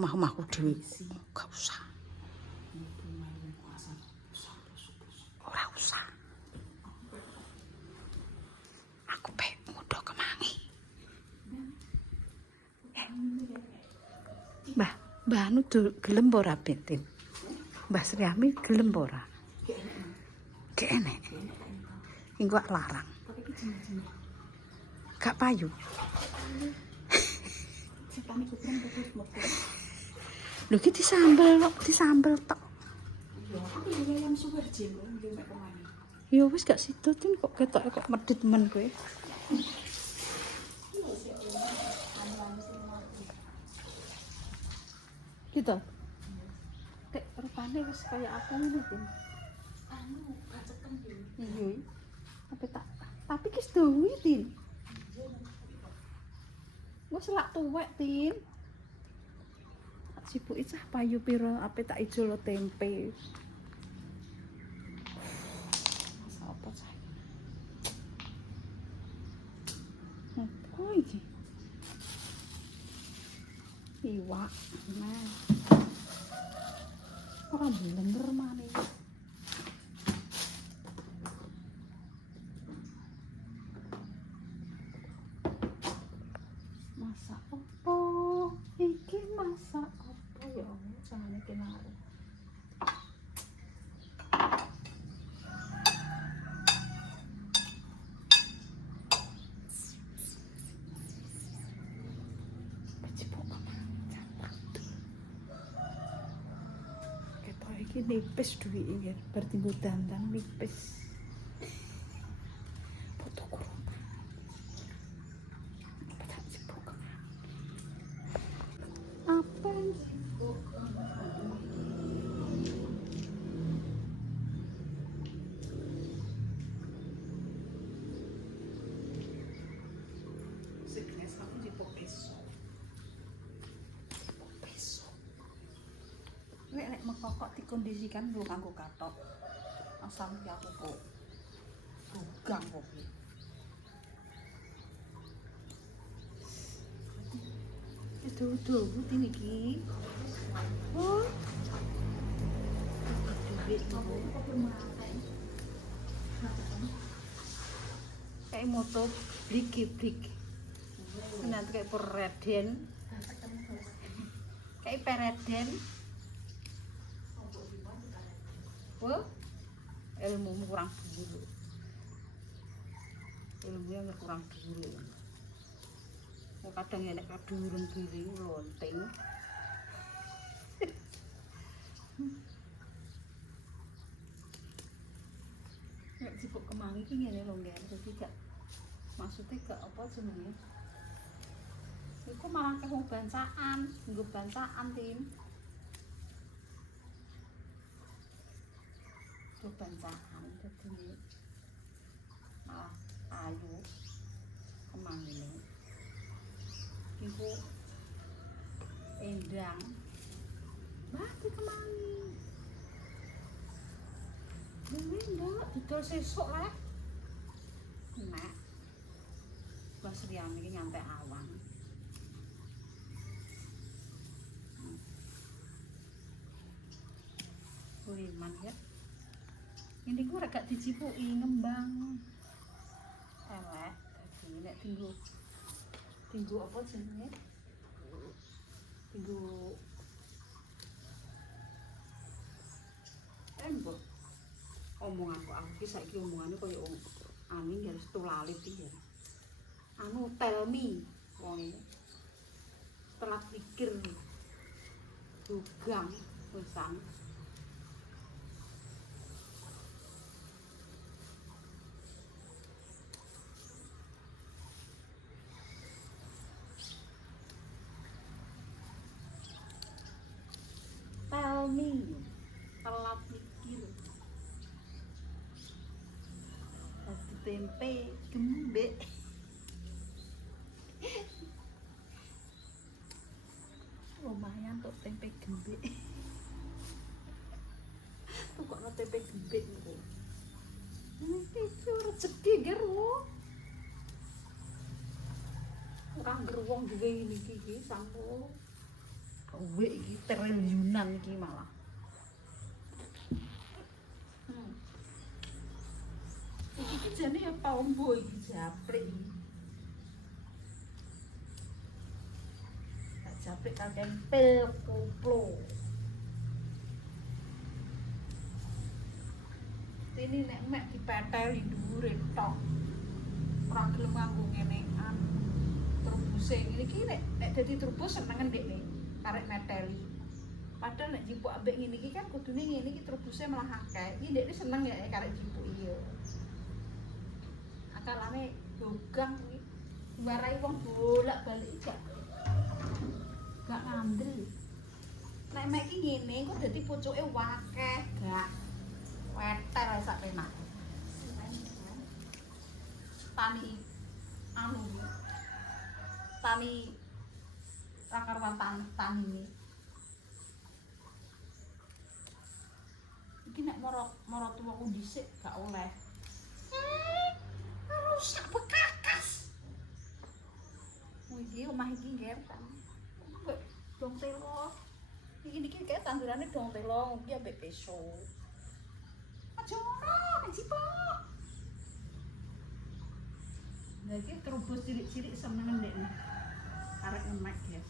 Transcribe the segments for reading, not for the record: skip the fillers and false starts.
omah-omahku dhewe. Gak usah. Ora usah. Aku pe ngudo kemangi. Mbah anu gelem ora Betin. Mbah Sriami gelem ora? Gak enek. Engko larang. Gak payu. Lho iki disambel tok. Ya wis gak sido tin kok ketok kok medhit men kowe. Gitu. Tek rupane wis kaya aku ngene tin. Anu baceken yo. Iya. Tapi ki sedowi tin. Wis lak tuwek tin. Sibuki cah payu pira ape tak ijolo tempe. Apa cah? Oh iki. Iwak. Nah. Ora bener maneh. Masak apa? Iki masak apa ya? Jangan iki naruh. Iki nipis duwike ya, bar tinggo dandan nipis. Foto kurung. Apa sibuk? Apa sibuk? Sekenes aku sibuk besok. Nek mekokok dikondisikan lho kanggo katok. Asam ki aku kok bugang kok. Itu rutin iki. Oh. Kayak moto blik. Nanti kayak pereden. Kayak pereden. Wah, ilmu kurang dulu. Ilmunya kurang dulu. Mau kadang ya nek kadurung kiri lonting. Nek sibuk kemangi ki ngene lho nggih, dadi gak maksudnya gak apa jenenge. Iku malah kaya bancaan, nggo bancaan tim. Bancaan dadi malah ayu kemangi iku endang mati kemangi ndak didol sesuk lah nek Mbah Sriami iki nyampe awan kuliman ya. Ini gue agak dicipuki ngembang elek dadi nek tinggu apa jenenge tinggu mbok omonganku aku ki saiki omongane koyo ani harus tulalit iki ya anu tell me wong telat pikir dugang pisan. Telat mikir dadi tempe gembek lumayan kok tempe gembek kok ana tempe gembek niku iki rezeki gero ora gerwong duwe iki sampun duit iki triliunan iki malah. Iki jane ya tombo iki japrik iki. Tak japrik kalian pil koplo. Ini nek mek dipeteli dhuwure tok. Ora gelem nganggo ngene an. Trubuse ngene iki nek dadi trubus seneng ndekne karek meteli. Padahal nek jipuk ambek ngene iki kan kudune ngene iki trubuse malah akeh. Iki ndekne seneng ya karek jipuk iya. Akalane dogang kuwi. Warai wong bolak-balik gak ngandel. Nek mek iki ngene kok dadi pucuke wakeh gak wetel sak penak. Tani anu tani rakarwan tani ini. Iki nek moro tuwaku dhisik gak oleh. Rusak bekakas. Iki omah iki ngertan. Dong telo. Iki kayak tandurane dong telo iki ambek peso. Aja ora, cipok. Lah iki terubus cilik-cilik seneng ndekne. Arek emak, guys.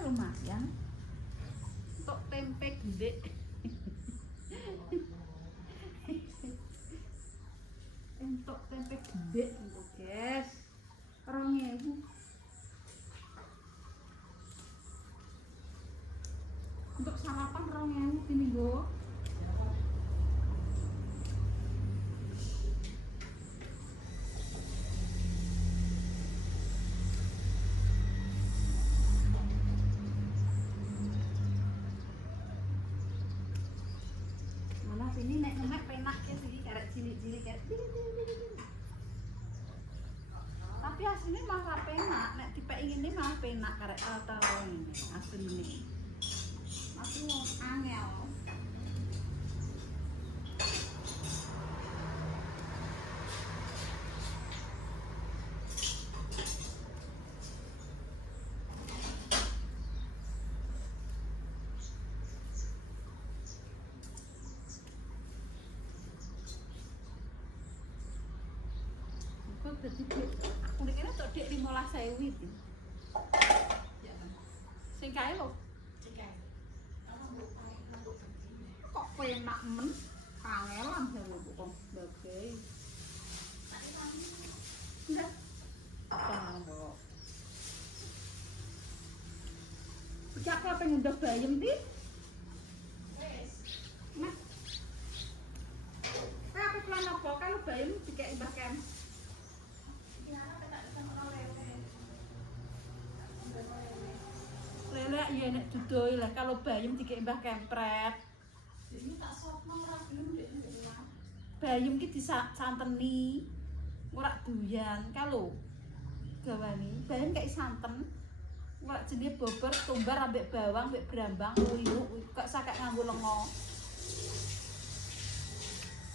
Lumayan. Untuk tempe gede. Untuk tempe gede untuk guys. 2.000. Untuk sarapan 2.000 gini go. Mana sini nek nemek penak ya sini karek cilik-cilik kayak. Tapi aslinya malah penak, nek tipe ini malah penak karek taro ini aslinya. Aku angel. Kok dadi aku dikira tok dik 15.000 iki. Sing kae lho. Kok penak men kangelan jago kok bagai. Enggak. Apa Cak pengen udah bayem di? Nah. Aku plan apa kalau bayem dikek Mbah Ken. Lele ya nek dudoy lah kalau bayem dikek Mbah Kempret. Ini tak sopno ora gelem ndek ndek. Bayem ki disanteni. Ora doyan kalau gawane. Bayem kayak santen. Ora jenenge bobor, tumbar ambek bawang, ambek brambang, uyuk, kok sakek nganggo lengo.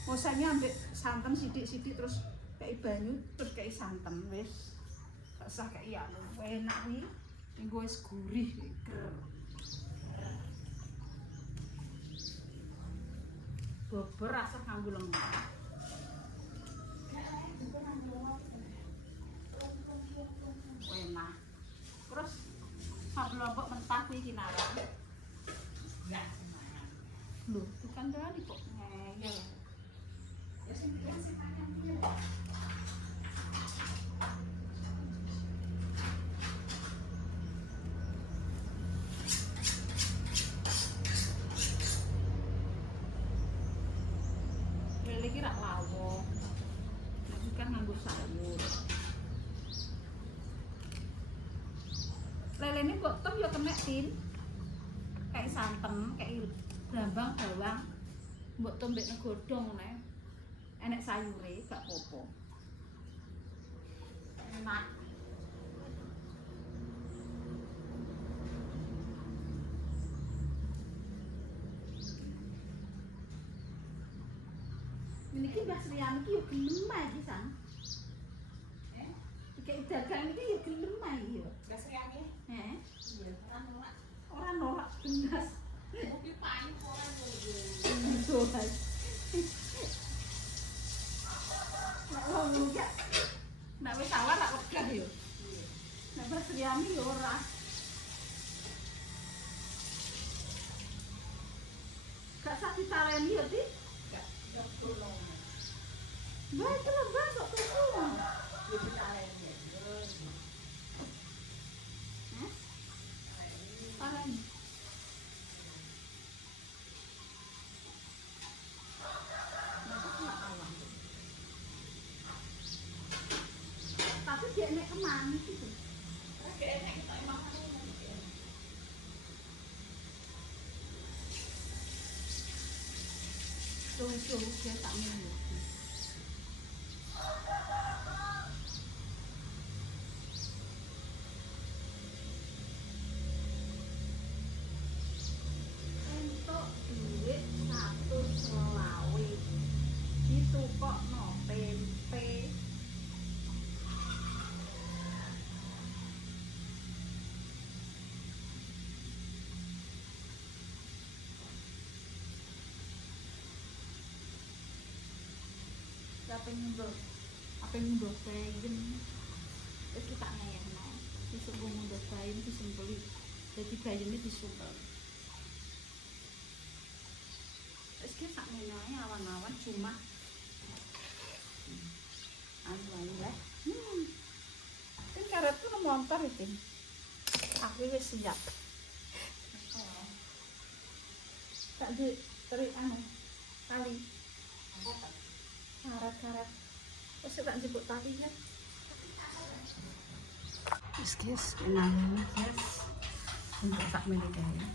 Mosanya ambek santen sithik-sithik terus kayak banyu terus kayak santen wis. Gak usah kayak anu enak iki. Engko wis gurih ger. Bobor rasa nganggo lengo. Enak. Terus sak lombok mentah kuwi kinaran. Ya, lho, bukan tadi kok ngeyel. Ya sing tangan iki. Lele ki rak lawo. Iki kan nganggo sayur. Lele ini kok tem ya kemek tin. Kayak santen, kayak brambang, bawang. Mbok tombek negodhong ngene. Enek sayure gak apa-apa. Enak. Ini ki Mbah Mbah Sriani iki yo gelem ae iki Sang. Iki dagang iki yo gelem ae yo. Mbah Sriani. Heeh. Iya, ora nolak. Ora nolak belas. Tapi paling ora nolak. Nolak. Nek wong iki nek wis awal lak wegah yo. Nek Mbah Sriani yo ora. Gak sak ditareni yo, Di. Gak tolong. Mbah, itu lho, Mbah, kok tuku. Ya ditareni. Hah? Tareni. Tapi dia nek kemana gitu. Kayak enak kita makan. Tuh, dia tak minum. Untuk duit 120. Ditukokno tempe. Apa yang mundur bayin terus kita ngayakno disumpul mundur bayin disumpuli jadi bayin ini disumpul terus kita sak menae awan-awan cuma anu lah kan karetku nang montor itu aku wis siap tak di terik anu tali karet terus tak jemput tali ya guys enak guys untuk tak milik ya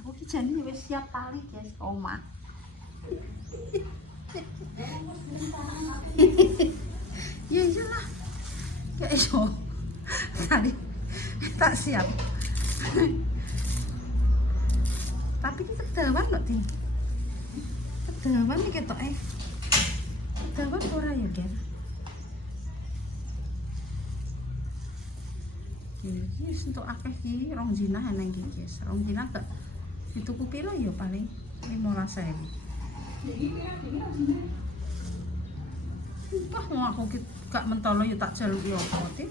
aku ki jane wis siap tali guys omah ya iyalah ya iso tali tak siap tapi kita kedawan kok Din kedawan iki ketok kedawan ora ya Ger iki untuk akeh iki rong jinah nang iki guys rong jinah tak dituku piro ya paling 15.000 entah mau aku gak mentolo ya tak jaluk ya apa Tin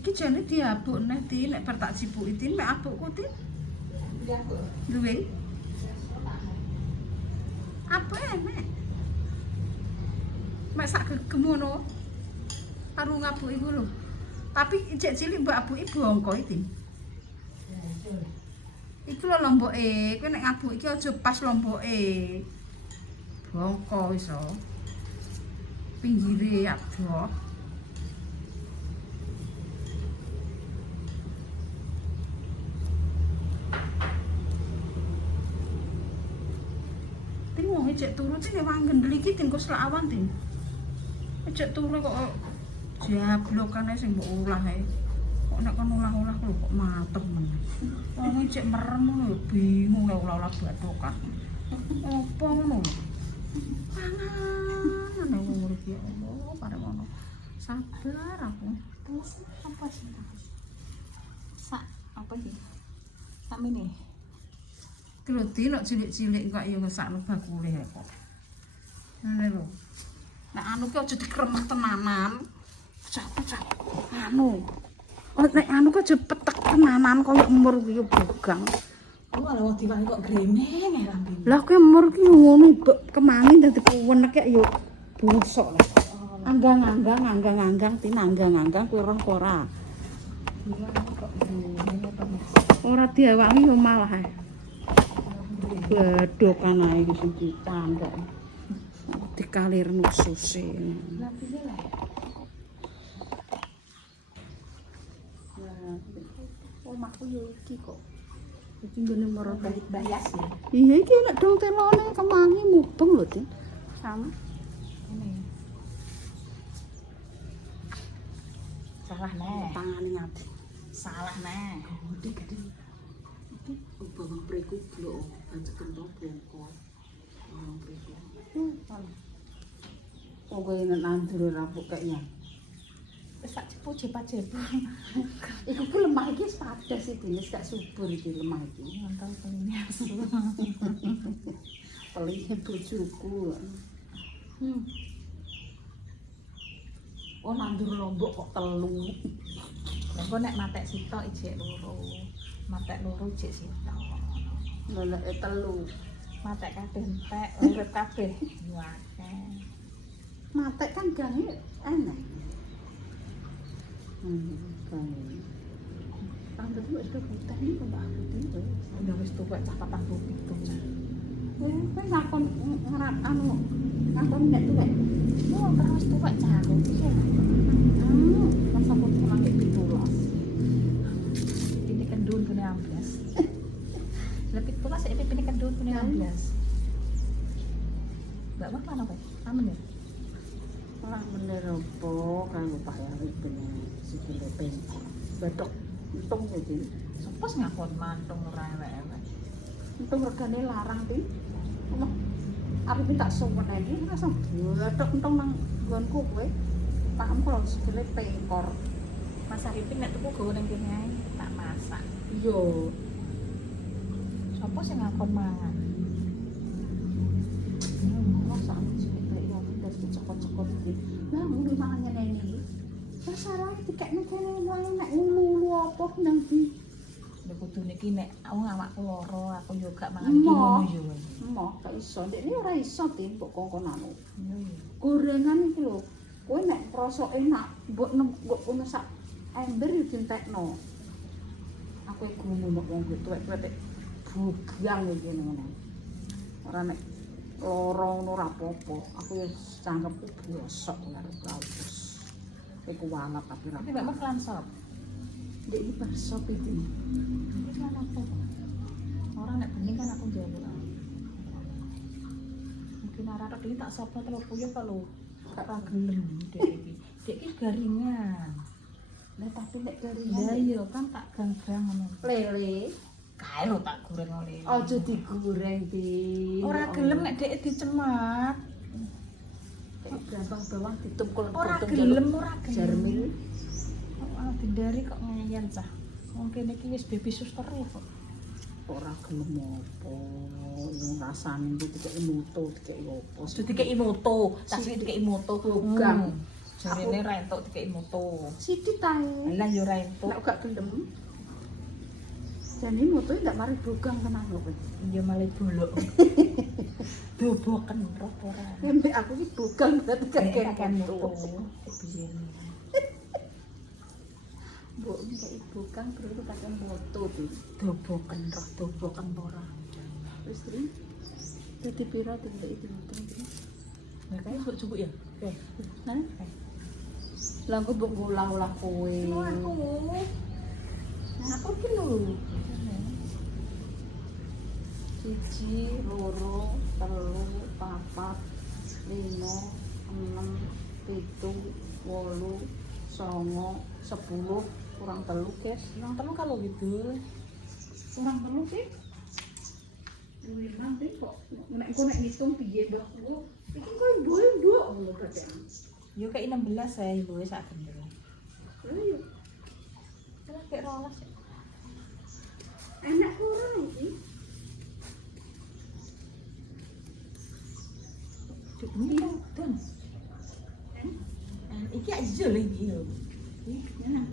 iki jane diabuk neh Tin nek bar tak jibuki Tin mek abukku Tin duwe apa mek mek sak gegem ngono karo ngabuki ku lho tapi cek cilik mbok abuki bongko iki iki lho lomboke kowe nek ngabuki iki aja pas lomboke bongko iso pinggire adoh cek turu sing wangen iki Tin kok selak awan Tin. Cek turu kok jablokan ae sing mbok ulah ae. Kok nek kon ulah-ulah lho kok mateng men. Wong cek merem lho bingung nek ulah-ulah bathokan. Opo ngono lho. Pangan ana wong urip ya Allah pareng ngono. Sabar aku. Terus apa sih? Apa sih? Samene. Lho Din nek cilik-cilik kok ya ngesakno bakule kok. Ngene lho. Nek anu ki aja dikremah tenanan. Pecah-pecah. Anu. Nek anu ki aja petek tenanan koyo emur ki bogang. Oh, ala wong diwani kok gremeng ya rambine. Lah kowe emur ki ngono kemani dadi kuwenek ya bosok lho. Anggang-anggang Tin anggang-anggang kowe roh ora. Kok gremeng apa Mas? Ora diawangi yo malah ae. Badokan ae iki sing ditandok. Dikalirno suse. Lah piye lah? Nah, omahku yo iki kok. Iki ngene moro Balik bayas ya. Iya iki nek dong telone kemangi mubeng lho Tin. Sama. Ini. Salah neh. Tangane ngati. Salah neh. Gede-gede. Iki iki. Bawang priku blok, bancet kentong bongkol. Bawang priku. Oh, kowe nandur rapuk kayaknya. Wis tak cepu jepat-jepat. Iku ku lemah iki wis padas iki, wis gak subur iki lemah iki. Nonton pengen asu. Pelinge bojoku. Oh, nandur lombok kok telu. Engko nek matek sitok ijek loro. Matek loro ijek sitok. Leleke telu. Matek kabeh entek, urip kabeh akeh. Matek kan gange enak. Gange. Tangga tuh sudah hutan ini kok aku tuh. Udah wis tuwek cah 47. Kowe ngakon ngerak anu ngakon nek tuwek. Oh, terus tuwek cah aku iki. Pas aku pulang ke 17. Ini kendun kene amblas. Lebih pula saya ini kendun kene amblas. Mbak Mak mana kowe? Aman ya? Ora bener opo kanggo Pak Yarip bener sikile pencet. Batok untung iki. Sepos ngakon mantung ora ewek-ewek. Untung regane larang ki. Omah arep tak sowan iki rasa batok untung nang nggonku kowe. Tak empol sikile pekor. Mas Arifin nek tuku gawe ning kene ae tak masak. Yo, Sopo sing ngakon mangan? masa aku sih kayak ya udah cekot-cekot iki. Lah ngono mangan ngene iki. Terus arek dikekne kene wae nek ngulu apa nang ndi. Ya kudu niki nek awakku lara, aku yo gak mangan iki ngono yo. Emoh, gak iso. Ndekne ora iso ti mbok kongkonane. Iya iya. Gorengan iki lho. Kowe nek krasa enak, mbok kono sak ember yo dientekno. Aku iku ngomong wong tuwek-tuwek bugang iki ngene. Ora nek lara ngono ora apa-apa. Aku yo cangkemku bosok karo kaus. Iku walap tapi ora. Tapi Mbak Mak lan sop. Ndek iki bar sop iki. Wis lan apa? Ora nek bening kan aku njaluk. Mungkin arek iki tak sopno telur puyuh kok lho. Gak ra gelem dek iki. Dek iki garingan. Lah tapi nek dari Lah iya kan tak gang-gang ngono. lele Kae lho tak goreng oleh. aja digoreng di. Ora gelem nek dek dicemak. Gampang bawang ditumpul Ora potong gelem, ora gelem. jarmil. Oh, dendari kok ngeyel cah. Wong kene iki wis baby suster ya kok. Ora gelem apa. Wong rasane iki dikeki moto, dikeki apa. Kudu dikeki moto, tas iki dikeki moto. Bukan. Jarene ra entuk dikeki moto. Sithik tae. Lah yo ra entuk. Nek gak gelem. Jane moto ndak mari bogang tenan lho kowe. Iya malah bolok. Doboken roh ora. Nek aku iki bogang berarti Kakek kakek moto. moto. Biyen. Mbok nek bogang berarti kakek moto tuh. Doboken roh, doboken ora. Wis tri. Dadi pira tuh iki moto iki? Lah kae kok cukup ya? Oke. Hah? Lah aku mbok ngolah-olah kowe. Aku ki lho. Siji, loro, telu, papat, lima, enem, pitu, wolu, songo, 10, kurang telu, guys. Nang telu kalau gitu. Kurang telu sih. Lima deh kok. Nek engko nek ngitung piye mbahku. Iki kowe duwe nduk ngono berarti. Yo kayak 16 saya ibu sak gendel. Ayo. Lah kayak 12. Enak kurang iki. Ini kan. Iki aja lagi yo. Enak.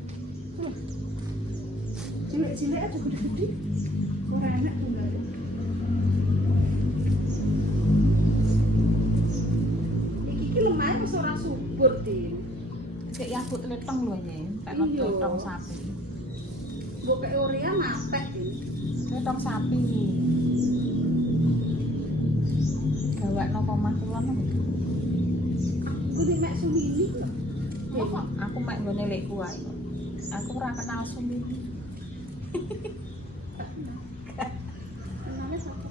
Cilik-cilik aja gede-gede. Ora enak tunggal. Iki lemah wis ora subur, Din. Kayak yabut letong lho ya. Tak letong sapi. Mbok kek urea mapek, Din. Letong sapi. Gawakno omah kula nang. Aku di mek sumini lho. Kok aku mek nggone lekku ae. Aku ora kenal sumini. Kenale sapa?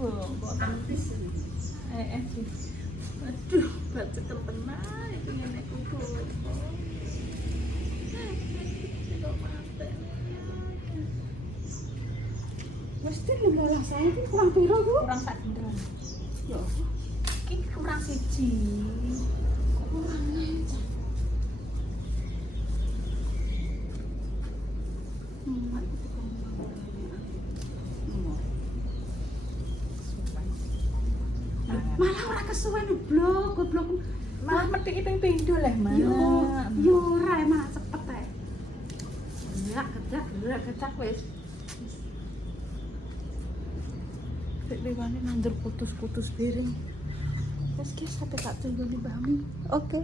Oh, kok Artis. sih. Aduh, baca kepenah itu nenek kuku. Kok mati. Mesti 15 saya iki kurang piro Bu? Kurang sak gendal. Ya, Iki kurang siji. kurang aja. Aku tukang malah ora kesuwen blok, goblok. Malah metik ping pindho leh, Mas. Yo ora malah cepet ae. Gerak wis. Sik liwane nandur putus-putus piring. Wes ki sampe tak tunjuk di Bami. Oke.